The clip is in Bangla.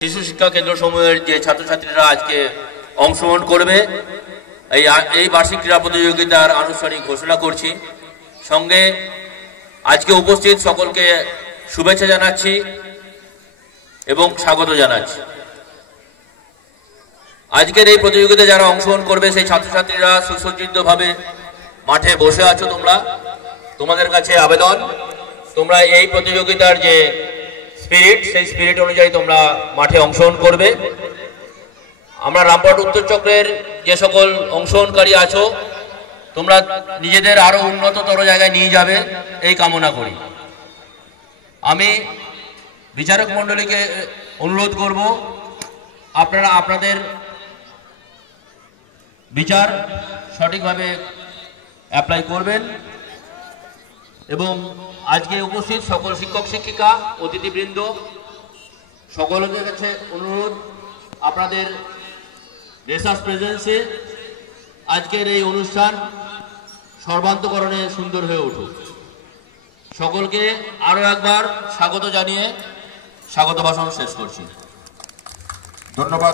শিশু শিক্ষা কেন্দ্র সমূহের যে ছাত্রছাত্রীরা আজকে অংশগ্রহণ করবে এই বার্ষিক ক্রীড়া প্রতিযোগিতার আনুষ্ঠানিক ঘোষণা করছি। সঙ্গে আজকে উপস্থিত সকলকে শুভেচ্ছা জানাচ্ছি এবং স্বাগত জানাচ্ছি। আজকের এই প্রতিযোগিতায় যারা অংশগ্রহণ করবে সেই ছাত্রছাত্রীরা সুসজ্জিতভাবে মাঠে বসে আছো। তোমাদের কাছে আবেদন, তোমরা এই প্রতিযোগিতার যে স্পিরিট, সেই স্পিরিট অনুযায়ী তোমরা মাঠে অংশগ্রহণ করবে। আমরা রামপুরহাট উত্তর চক্রের যে সকল অংশগ্রহণকারী আছো তোমরা নিজেদের আরো উন্নততর জায়গায় নিয়ে যাবে এই কামনা করি। আমি বিচারক মণ্ডলীকে অনুরোধ করব আপনারা আপনাদের বিচার সঠিকভাবে অ্যাপ্লাই করবেন এবং আজকে উপস্থিত সকল শিক্ষক শিক্ষিকা অতিথিবৃন্দ সকলের কাছে অনুরোধ আপনাদের রেসার্চ প্রেজেন্সে আজকের এই অনুষ্ঠান সর্বান্তকরণে সুন্দর হয়ে উঠুক। সকলকে আরো একবার স্বাগত জানিয়ে স্বাগত ভাষণ শেষ করছি। ধন্যবাদ।